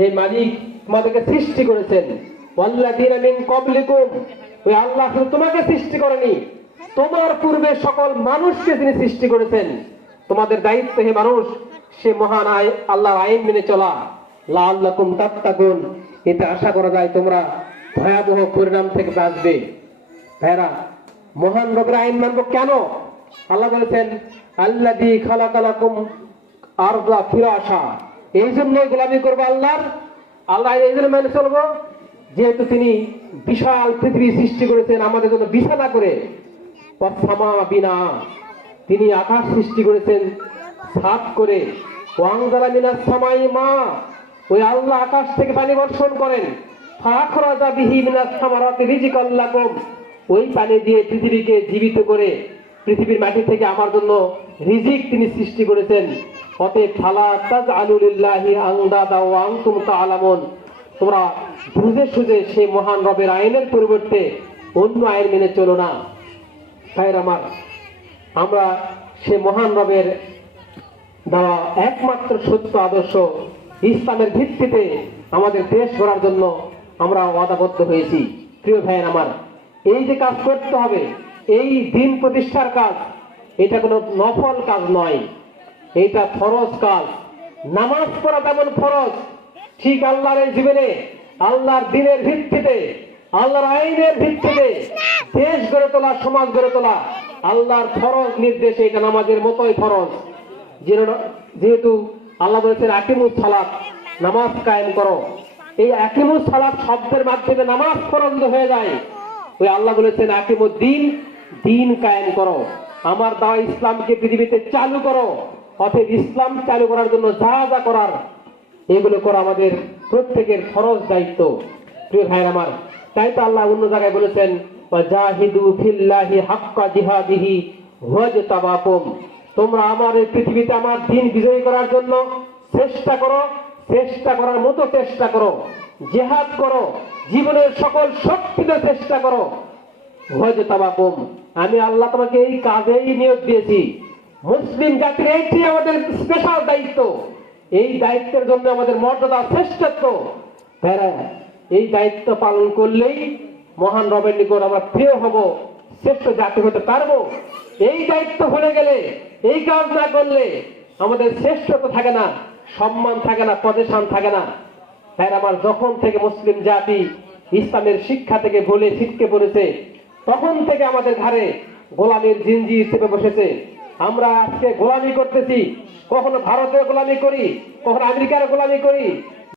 হে মালিক তোমাদেরকে সৃষ্টি করেছেন, ওয়াল্লাযীনা মিন ক্বাবলিকুম, ওই আল্লাহ শুধু তোমাকে সৃষ্টি করেনি, তোমার পূর্বে সকল মানুষকে তিনি সৃষ্টি করেছেন। তোমাদের দায়িত্ব হে মানুষ সে মহান আল্লাহর আইন মেনে চলা, লাআল্লাকুম তাত্তাকুন, এতে আশা করা যায় তোমরা ভয়াবহ পরিণাম থেকে বাঁচবে। ভাইরা, মহান রবের আইন মানবো কেন? আল্লাহ বলেছেন আল্লাযী খালাকালাকুম আরদা ফিরাশা, এই জন্যই গোলামি করবো আল্লাহর। আল্লাহ এই জন্য মেনে চলবো যেহেতু তিনি বিশাল পৃথিবী সৃষ্টি করেছেন আমাদের জন্য বিছানা করে। ওয়াসসামা বিনা, তিনি আকাশ সৃষ্টি করেছেন ছাদ করে। ওয়ানজালা মিনাস সামাই মা, ওই আল্লাহ আকাশ থেকে পানি বর্ষণ করেন। ফাখরাজা বিহি মিনাস সামারাতি রিজকাল লাকুম, ওই পানি দিয়ে পৃথিবীকে জীবিত করে পৃথিবীর মাটি থেকে আমার জন্য রিজিক তিনি সৃষ্টি করেছেন। অতএব ফালা তাজআলু লিল্লাহি আনদাদা ওয়া আনতুম তা'লামুন, তোমরা বুঝে সুঝে সেই মহান রবের আইনের পরিবর্তে অন্য আইন মেনে চলো না। ভাইয়ের আমার, আমরা সে মহান রবের দেওয়া একমাত্র সত্য আদর্শ ইসলামের ভিত্তিতে আমাদের দেশ গড়ার জন্য আমরা ওয়াদাবদ্ধ হয়েছি। প্রিয় ভাইয়ের আমার, এই যে কাজ করতে হবে, এই দিন প্রতিষ্ঠার কাজ, এটা কোনো নফল কাজ নয়, এটা ফরজ কাজ। নামাজ পড়া তেমন ফরজ, ঠিক আল্লাহর এই জীবনে আল্লাহর দিনের ভিত্তিতে, আল্লাহর আইনের ভিত্তিতে দেশ গড়ে তোলা, সমাজ গড়ে তোলা আল্লাহর ফরজ নির্দেশে এটা নামাজের মতোই ফরজ। যেহেতু আল্লাহ বলেছেন আকিমুস সালাত, নামাজ কায়েম করো। এই আকিমুস সালাত শব্দের মাধ্যমে নামাজ ফরজ হয়ে যায়। ওই আল্লাহ বলেছেন আকিমুদ্দিন, দিন কায়েম করো, আমার দেওয়া ইসলামকে পৃথিবীতে চালু করো। অতএব ইসলাম চালু করার জন্য যা যা করার এগুলো করা আমাদের প্রত্যেকের ফরজ দায়িত্ব। প্রিয় ভাইয়ের আমার, তাই তো আল্লাহ অন্য জায়গায় বলেছেন ওয়াজাহিদু ফিল্লাহি হাক্কা জিহাদিহি ওয়াজতাবাকুম, তোমরা আমার এই পৃথিবীতে আমার দিন বিজয়ী করার জন্য চেষ্টা করো, চেষ্টা করার মতো চেষ্টা করো, জিহাদ করো, জীবনের সকল শক্তিতে চেষ্টা করো। ওয়াজতাবাকুম, আমি আল্লাহ তোমাকে এই কাজেই নিয়োগ দিয়েছি। মুসলিম জাতির এইটি আমাদের স্পেশাল দায়িত্ব, এই দায়িত্বের জন্য আমাদের মর্যাদা, শ্রেষ্ঠত্ব। এই দায়িত্ব পালন করলেই মহান রবের নিকট আমরা প্রিয় হব, শ্রেষ্ঠ জাতি হতে পারবো। এই দায়িত্ব ভুলে গেলে, এই কাজ না করলে আমাদের শ্রেষ্ঠত্ব থাকে না, সম্মান থাকে না, পজিশন থাকে না। তাই আমার যখন থেকে মুসলিম জাতি ইসলামের শিক্ষা থেকে ভুলে ছিটকে পড়েছে, তখন থেকে আমাদের ঘাড়ে গোলামীর জিনজির চেপে বসেছে। আমরা আজকে গোলামি করতেছি, কখনো ভারতের গোলামি করি, কখনো আমেরিকার গোলামি করি,